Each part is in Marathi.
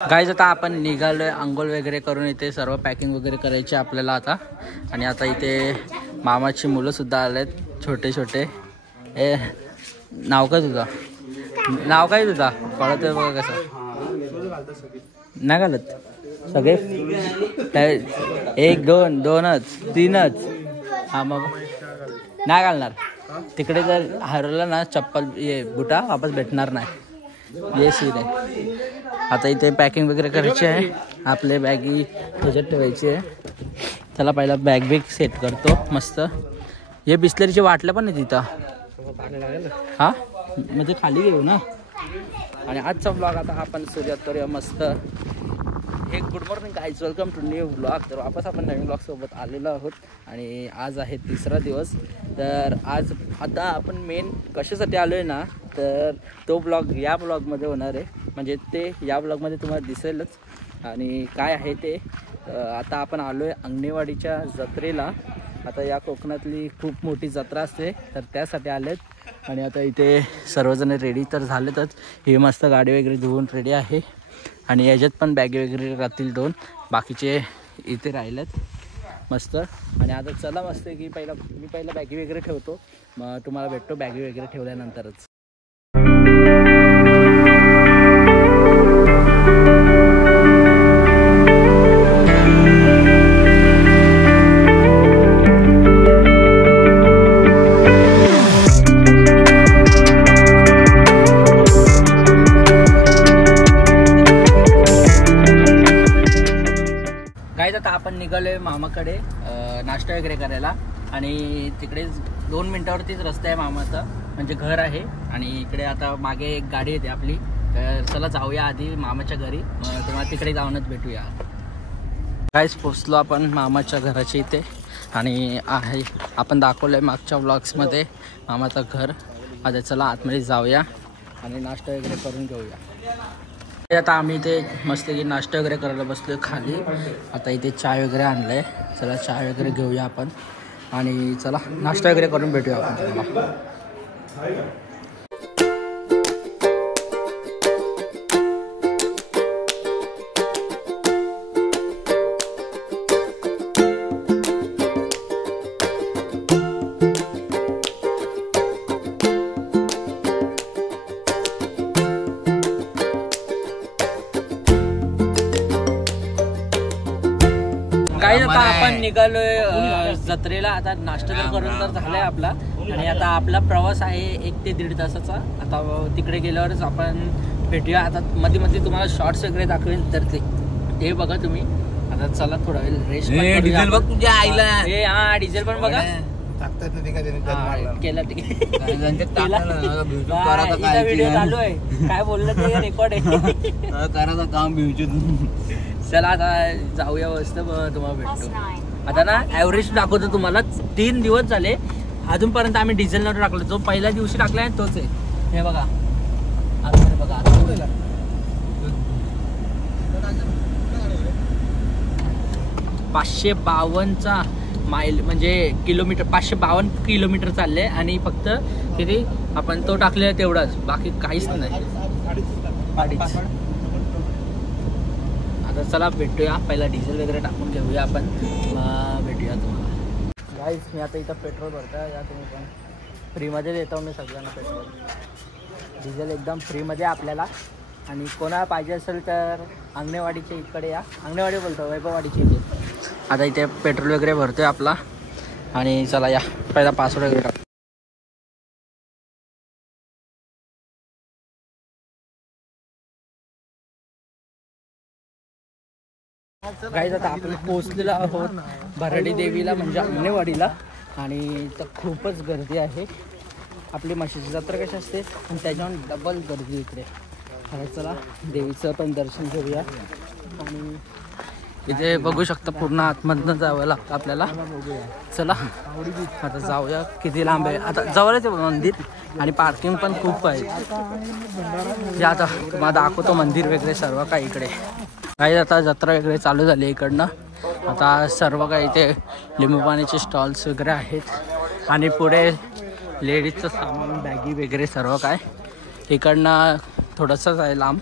गाईज आता आपण निघालोय, अंघोळ वगैरे करून इथे सर्व पॅकिंग वगैरे करायची आपल्याला आता. आणि आता इथे मामाची मुलं सुद्धा आलेत, छोटे छोटे. ए नाव काय तुझा? नाव काय तुझा? कळतंय बघा कसं नाही घालत सगळे. एक दोन दोनच तीनच. हा मग नाही घालणार. तिकडे जर हरवलं ना चप्पल ये बुटा वापस भेटणार नाही. ये सीन आहे. आता इथे पॅकिंग वगैरे करायची आहे. आपले बॅगी त्याच्यात ठेवायची आहे. त्याला पहिला बॅग बिग सेट करतो मस्त. हे बिस्लरीची वाटलं पण आहे तिथं. हा म्हणजे खाली घेऊ ना. आणि आजचा ब्लॉग आता आपण सुरुवात करूया मस्त. हे good morning guys, welcome to new blog. तर वापस आपण नवीन ब्लॉगसोबत आलेलो आहोत. आणि आज आहे तिसरा दिवस. तर आज आता आपण मेन कशासाठी आलो आहे ना, तर तो ब्लॉग या ब्लॉगमध्ये होणार आहे. म्हणजे ते या ब्लॉगमध्ये तुम्हाला दिसेलच. आणि काय आहे ते, आता आपण आलो आहे अंगणेवाडीच्या जत्रेला. आता या कोकणातली खूप मोठी जत्रा असते, तर त्यासाठी आलेत. आणि आता इथे सर्वजण रेडी तर झालेतच. हे मस्त गाडी वगैरे धुवून रेडी आहे. आणि याच्यात पण बॅगे वगैरे राहतील 2, बाकीचे इथे राहिलेत मस्त. आणि आता चला मस्त की मी पहिला बॅगी वगैरे ठेवतो, मग तुम्हाला भेटतो बॅगी वगैरे ठेवल्यानंतरच. आता आपण निघालोय मामाकडे नाश्ता वगैरे करायला. आणि तिकडे 2 मिनिटावरतीच रस्ता आहे मामाचा, म्हणजे घर आहे. आणि इकडे आता मागे एक गाडी येते आपली. तर चला जाऊया आधी मामाच्या घरी, मग तुम्हाला तिकडे जाऊनच भेटूया. काहीच पोचलो आपण मामाच्या घराच्या इथे. आणि आहे आपण दाखवलंय मागच्या व्लॉग्समध्ये मामाचं घर. आता चला आतमध्ये जाऊया आणि नाश्ता वगैरे करून घेऊया. आता आम्ही इथे मस्त की नाश्ता वगैरे करायला बसलोय खाली. आता इथे चाय वगैरे आणलंय. चला चाय वगैरे घेऊया आपण. आणि चला नाश्ता वगैरे करून भेटूया आपण तुम्हाला. काही आता आपण निघालोय जत्रेला. आता नाश्ता तर करून तर झालाय आपला. आणि आता आपला प्रवास आहे 1 ते 1.5 तासाचा. आता तिकडे गेल्यावरच आपण भेटूया. आता मध्ये मध्ये तुम्हाला शॉर्ट्स वगैरे दाखवेल, तर ते बघा तुम्ही. आता चला थोडा वेळ रेस्ट डिझेल बघ तुझ्या आईला. हा डिझेल पण बघा केला. व्हिडिओ चालू आहे, काय बोललं ते रेकॉर्ड आहे. करायचं काम चला आता जाऊया मस्त, तुम्हाला भेटतो. आता ना ॲव्हरेज दाखवतो तुम्हाला. 3 दिवस झाले अजूनपर्यंत आम्ही डिझेल नव्हतं टाकलं. जो पहिल्या दिवशी टाकला आहे तोच आहे. हे बघा बघा 552चा माईल म्हणजे किलोमीटर, 552 किलोमीटर चालले. आणि फक्त किती आपण तो टाकले तेवढाच, बाकी काहीच नाही. आता चला भेटूया. पहिला डिझेल वगैरे टाकून घेऊया आपण, मग भेटूया तुम्हाला. गाईज मी आता इथं पेट्रोल भरतोय. या तुम्ही पण फ्रीमध्ये देतो मी सगळ्यांना पेट्रोल. डिझेल एकदम फ्रीमध्ये आपल्याला. आणि कोणाला पाहिजे असेल तर अंगणेवाडीच्या इकडे या. अंगणेवाडी बोलतो, वैभववाडीच्या इथे. आता इथे पेट्रोल वगैरे भरतोय आपला. आणि चला या पहिला पासवर्ड वगैरे टाकतो. गाईज आता आपण पोहोचलेलो आहोत भराडी देवीला, म्हणजे अंगणेवाडीला. आणि इथं खूपच गर्दी आहे. आपली म्हशीची जत्रा कशी असते पण त्याच्यावर डबल गर्दी इकडे. चला देवीचं पण दर्शन घेऊया. आणि इथे बघू शकता पूर्ण आतमधनं जावं लागतं आपल्याला. चला आता जाऊया. किती लांब आहे, आता जवळच आहे मंदिर. आणि पार्किंग पण खूप आहे. या आता तुम्हाला दाखवतो मंदिर वगैरे सर्व काही इकडे. काही आता जत्रा वगैरे चालू झाली इकडनं. आता सर्व काही इथे लिंबू पाण्याचे स्टॉल्स वगैरे आहेत. आणि पुढे लेडीजचं सामान, बॅगी वगैरे सर्व काय. इकडनं थोडंसंच आहे लांब.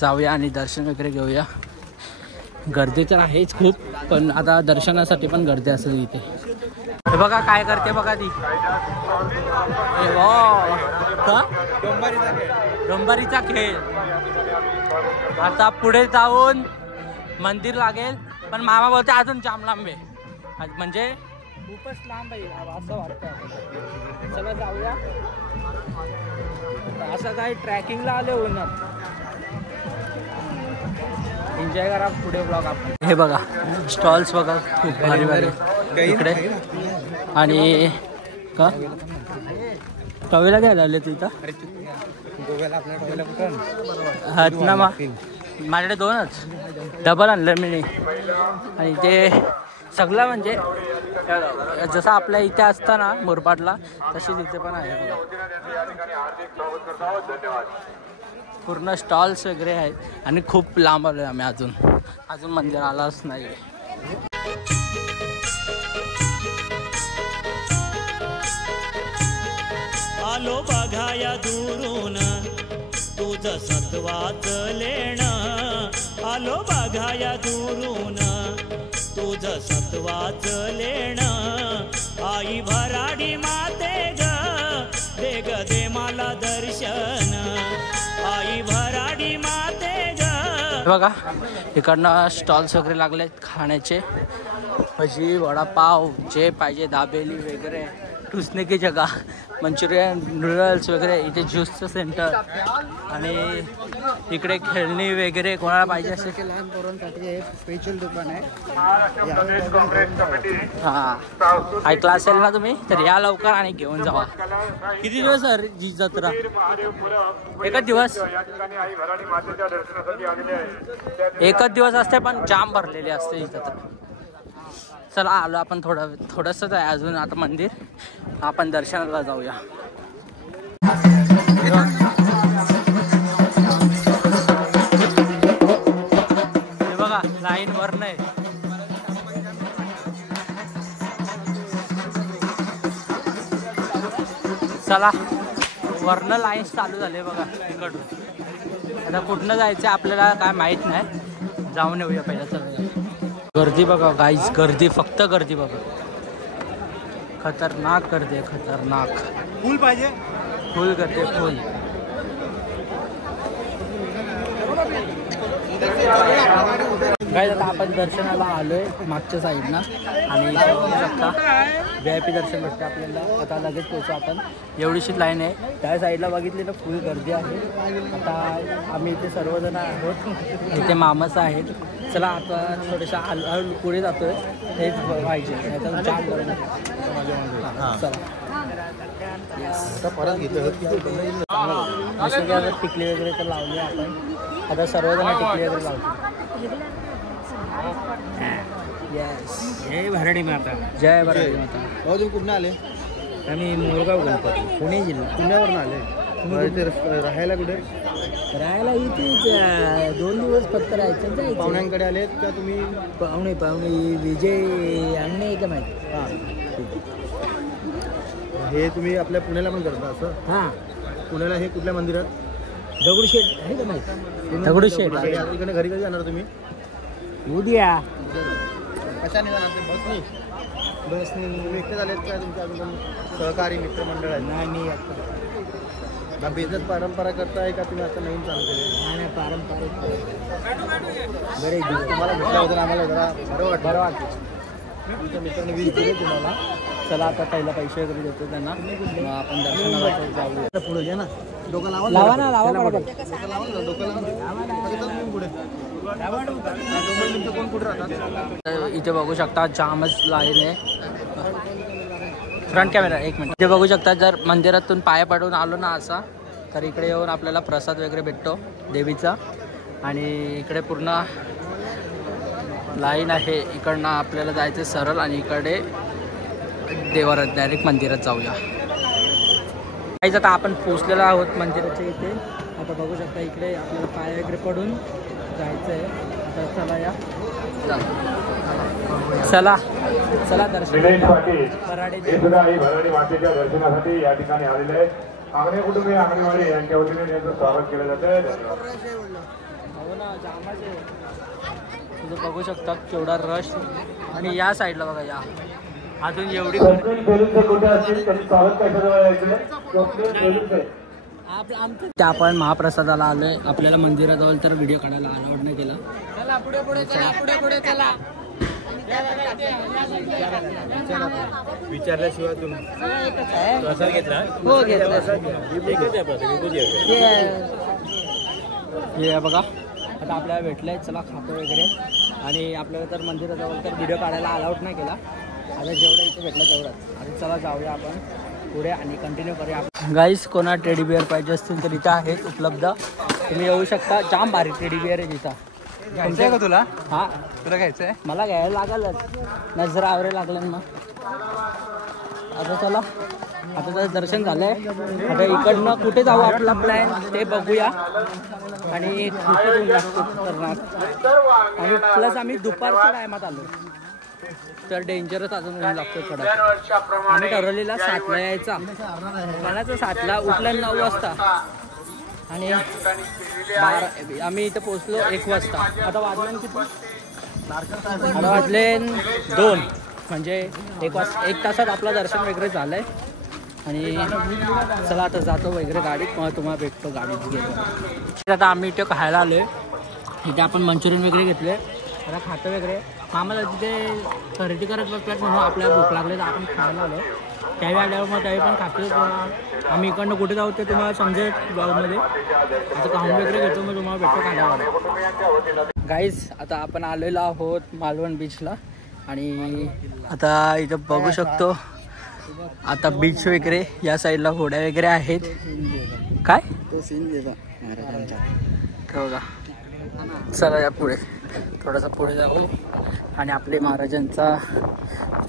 जाऊया आणि दर्शन वगैरे घेऊया. गर्दी तर आहेच खूप, पण आता दर्शनासाठी पण गर्दी असेल इथे. हे बघा काय करते बघा ती. डोंबारीचा खेळ. आता पुढे जाऊन मंदिर लागेल, पण मामा बोलते अजून जाम लांब आहे, म्हणजे खूपच लांब आहे असं वाटतं. चला जाऊया. असं काही ट्रॅकिंगला आले उन्हात. एन्जॉय करा पुढे ब्लॉग आपण. हे बघा स्टॉल्स बघा खूप भारी भारी इकडे. आणि का टवेला घ्यायला आले तू इथं? हा ना, माझ्याकडे 2च डबल आणलं मी. आणि ते सगळं म्हणजे जसं आपल्या इथे असतं ना मुरबाडला, तशी तिथे पण आहे. पूर्ण स्टॉल्स वगैरे आहेत आणि खूप लांब आलो आम्ही. अजून मंदिर आलाच नाही. आलो बघाया दुरून तुझं सत्वाच लेण. आलो बघाया दुरून तुझं सत्वाच लेण. आई भराडी माते ग दे ग दे मला दर्शन. आई भराडी माते ग. बघा इकडनं स्टॉल्स वगैरे लागले खाण्याचे. भजी, वडापाव, जे पाहिजे, दाबेली वगैरे, टुसने की जगह, मंचुरियन, नूडल्स वगैरे. इथे ज्यूसचं सेंटर आणि इकडे खेळणी वगैरे कोणाला पाहिजे असेल. लहान पोरांसाठी एक स्पेशल दुकान आहे. हां, ऐकला असेल ना तुम्ही तर या लवकर आणि घेऊन जावा. किती दिवस सर जी जत्रा? एकच दिवस. एकच दिवस असते, पण जाम भरलेली असते ही जत्रा. चला आलो आपण थोडंसंच आहे अजून आता मंदिर. आपण दर्शनाला जाऊया. हे बघा लाईन वर नाही. चला वरनं लाईन चालू झाले बघा इकडून. आता कुठनं जायचं आपल्याला काय माहित नाही. जाऊन येऊया पहिला. चला गर्दी बघा गाईज, गर्दी, फक्त गर्दी बघा. खतरनाक गर्दी आहे, खतरनाक. फुल पाहिजे, फुल गर्दी, फुल. गाईज आता आपण दर्शनाला आलोय मागच्या साईडनं आणि बघू शकता VIP दर्शन भेटतं आपल्याला. आता लगेच पोहोचू आपण. एवढीशीच लाईन आहे. त्या साईडला बघितली तर फुल गर्दी आहे. आता आम्ही इथे सर्वजण आहोत. इथे मामाचं आहेत. चला आता थोडंसं हळूहळू पुढे जातोय. हेच पाहिजे नाहीतर जाम करून. चला परत घेतो. टिकली वगैरे तर लावली आपण. आता सर्वजण टिकली वगैरे लावतो. जय भराडी माता. जय भराडी माता. हो, तुम्ही कुठून आले? आम्ही मोरगाव गणपती, पुणे जिल्हा. पुण्यावरून आले. राहायला कुठे? राहायला इथेच 2 दिवस फक्त राहायचं. जायचं. पाहुण्यांकडे आलेत का तुम्ही? पाहुणे विजय अण्णे आहे का माहिती? हां, हे तुम्ही आपल्या पुण्याला पण करता असं? हां, पुण्याला हे कुठल्या मंदिरात? दगडूशेठ आहे का माहिती? दगडूशेठ. इकडे घरी कधी जाणार तुम्ही? उद्या. कशाने जाणार ते? बसनी? बसनी. एकटे झालेत का तुमच्या अजून सहकारी मित्रमंडळ आहेत? नाही का बिझनेस परंपरा करताय का तुम्ही आता नवीन चालू केले? नाही, पारंपरिक. बरे तुम्हाला भेटला होता, आम्हाला जरा बरं वाटतं. तुमच्या मित्रांनी 20 दिले तुम्हाला. चला आता पहिला पैसे वगैरे देतो त्यांना. मग आपण दर्शनाला जाऊया. पुढे घ्या ना. डोकं लावा ना, लावा डोकं लावा ना. डोकं लावा पुढे. कोण कुठे राहतात? इथे बघू शकता जामच लाईन आहे. Front camera 1 minute. इथे बघू शकता जर मंदिरातून पाया पडून आलो ना असा तर इकडे येऊन आपल्याला प्रसाद वगैरे भेटतो देवीचा. आणि इकडे पूर्ण लाईन आहे. इकडनं आपल्याला जायचं सरळ आणि इकडे देवारात डायरेक्ट मंदिरात जाऊया. काहीच आता आपण पोचलेलो आहोत मंदिराच्या इथे. आता बघू शकता इकडे आपल्याला पाय वगैरे पडून जायचं आहे. आता चला या. चला दर्शन. भराडी मातेच्या दर्शनासाठी या ठिकाणी आलेले आहेत. आंगणे कुटुंबीय आंगणेवाडी यांच्या वतीने त्यांचं स्वागत केलं जातं. हो ना जामच आहे. तुम्ही बघू शकता केवढा रश. आणि या साईडला बघा या अजून एवढी त्या आपण महाप्रसादाला आलोय. आपल्याला मंदिराजवळ तर व्हिडिओ काढायला अलाउड नाही केला. चला पुढे पुढे चला पुढे पुढे चला. विचारल्याशिवाय तुम्ही प्रसाद घेतला हो घेतला. हे बघा आता आपल्याला भेटलंय. चला खातो वगैरे. आणि आपल्याला तर मंदिराजवळ तर व्हिडिओ काढायला अलाउड नाही केला. आता जेवढं इथे भेटलं तेवढंच. आता चला जाऊया आपण पुढे आणि कंटिन्यू करूया. गाईस कोणा टेडी बिअर पाहिजे असतील तर इथं आहेत उपलब्ध. तुम्ही येऊ शकता. जाम भारी टेडी बिअर आहे तिथं. घ्यायचं आहे का तुला? हां तुला घ्यायचं आहे? मला घ्यायला लागलच. नजर आवरे लागलं ना. आता चला आता तर दर्शन झालंय. आता इकडनं कुठे जाऊ आपला प्लॅन ते बघूया. आणि खूपच ऊन लागतो खतरनाक. आणि प्लस आम्ही दुपारच्या टायमात आलो तर डेंजरच अजून ऊन लागतो कडक. आम्ही ठरवलेला 7ला यायचा. म्हणायचं 7ला उठलं 9 वाजता. आणि आम्ही इथं पोहोचलो 1 वाजता. आता वाजले किती? आता वाजले 2. म्हणजे 1 तासात आपलं दर्शन वगैरे झालंय. आणि चला आता जातो वगैरे गाडीत. मग तुम्हाला भेटतो गाडीत गेलो. आता आम्ही इथे खायला आलोय. इथे आपण मंचुरियन वगैरे घेतले. आता खातो वगैरे. आम्हाला तिथे खरेदी करत बसल्यात म्हणून आपल्याला भूक लागले तर आपण खायला आलो. त्यावेळी आल्यावर मग त्यावेळी पण खातो. आम्ही इकडनं कुठे जाऊ ते तुम्हाला समजेल ब्लॉगमध्ये. आता खाऊन वगैरे घेतो मग तुम्हाला भेटतो खाण्यावर. गाईज आता आपण आलेलो आहोत मालवण बीचला. आणि आता इथं बघू शकतो आता बीच वगैरे या साईडला होड्या वगैरे आहेत. काय तो सीन देता महाराजांचा. बघा चला या पुढे थोडासा पुढे जाऊ. आणि आपले महाराजांचा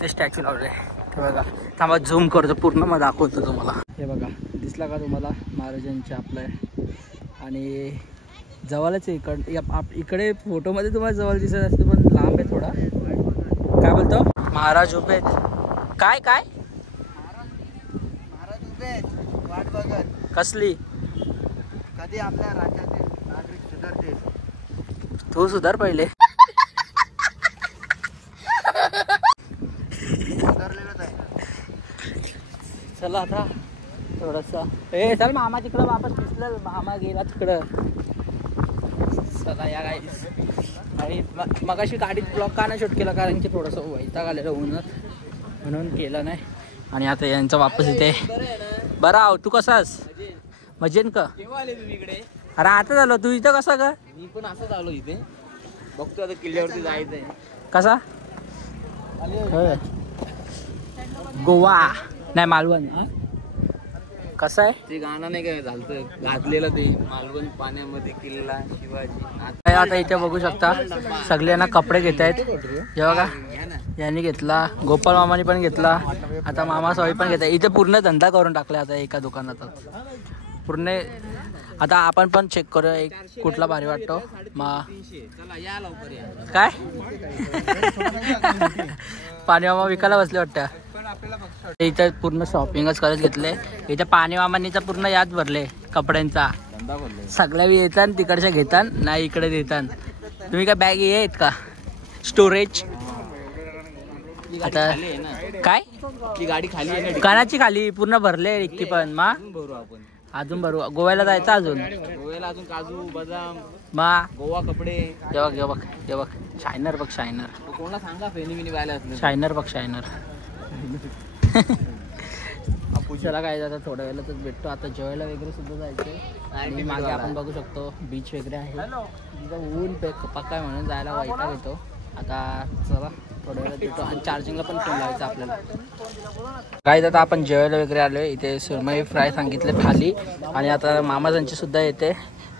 ते स्टॅच्यू लावले ते बघा. थांबा झूम करतो पूर्ण मग दाखवतो तुम्हाला. हे बघा दिसला का तुम्हाला महाराजांचे आपलं. आणि जवळच आहे इकडे फोटोमध्ये तुम्हाला जवळ दिसत असतं पण लांब आहे थोडा. काय बोलतो महाराज उभे काय काय महाराज उभे वाट बघत कसली कधी आपल्या राज्यातील नागरिक सुधारते. तू सुधार पहिले. सुधारलेलंच आहे. चला आता थोडंसं ए चल मामा तिकडं वापस दिसलं. मामा गेला तिकडं. चला या गाईस. आणि मगाशी गाडीत ब्लॉग का नाही शूट केला कारण की थोडंसं वैताग आलेलं उन्हात म्हणून केलं नाही. आणि आता यांचं वापस इथे. बरं आहो तू कसास मजेन का? केव्हा आले तुम्ही इकडे? अरे आता झालो. तू इथं कसा का? मी पण असंच आलो इथे. बघतो आता किल्ल्यावरती जायचंय. कसा गोवा नाही मालवण. कसं आहे ते गाणं नाही काय झालं घातलेलं ते मालवण पाण्यामध्ये किल्ला शिवाजी. आता इथे बघू शकता सगळ्यांना कपडे घेत आहेत. हे बघा यांनी घेतला. गोपाल मामानी पण घेतला. आता मामा सॉई पण घेत आहे. इथे पूर्ण धंदा करून टाकला आता एका दुकानात पूर्ण. आता आपण पण चेक करूया एक कुठला भारी वाटतो. काय पाणी मामा विकायला बसले वाटतं. इथं पूर्ण शॉपिंगच करत घेतले. इथे पाणी मामानीचा पूर्ण याद भरले कपड्यांचा. सगळ्या येतात तिकडच्या घेतात नाही इकडे देतात. तुम्ही काय बॅग येत का स्टोरेज? आता काय ती गाडी खाली आहे कानाची खाली पूर्ण भरले रिक्की पण. मा अजून भरू गोव्याला जायचं अजून. गोव्याला अजून काजू बदाम मा गोवा कपडे. हे बघ शायनर बघ शायनर. कोणाला सांगा फेनी व्हायला शायनर बघ शायनर. चला काय आता थोड्या वेळातच भेटतो. आता जेवायला वगैरे सुद्धा जायचं. आणि मागे आपण बघू शकतो बीच वगैरे आहे. तिथं ऊन पक्का म्हणून जायला वैताग येतो. आता चला थोड्या वेळात येतो. आणि चार्जिंगला पण फोन लावायचा आपल्याला. काय आता आपण जेवायला वगैरे आलोय. इथे सुरमई फ्राय सांगितले थाली. आणि आता मामाजांची सुद्धा येते.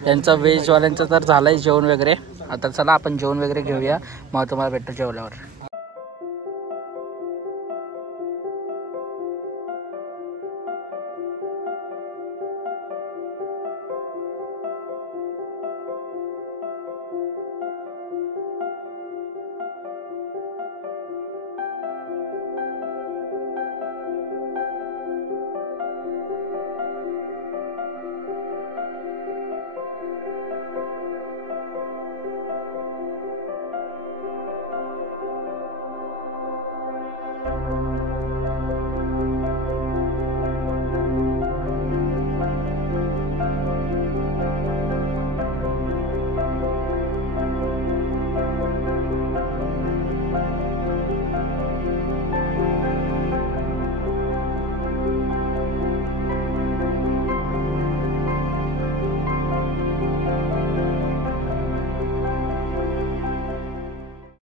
त्यांचं व्हेजवाल्यांचं तर झालंय जेवण वगैरे. आता चला आपण जेवण वगैरे घेऊया मग तुम्हाला भेटतो जेवल्यावर.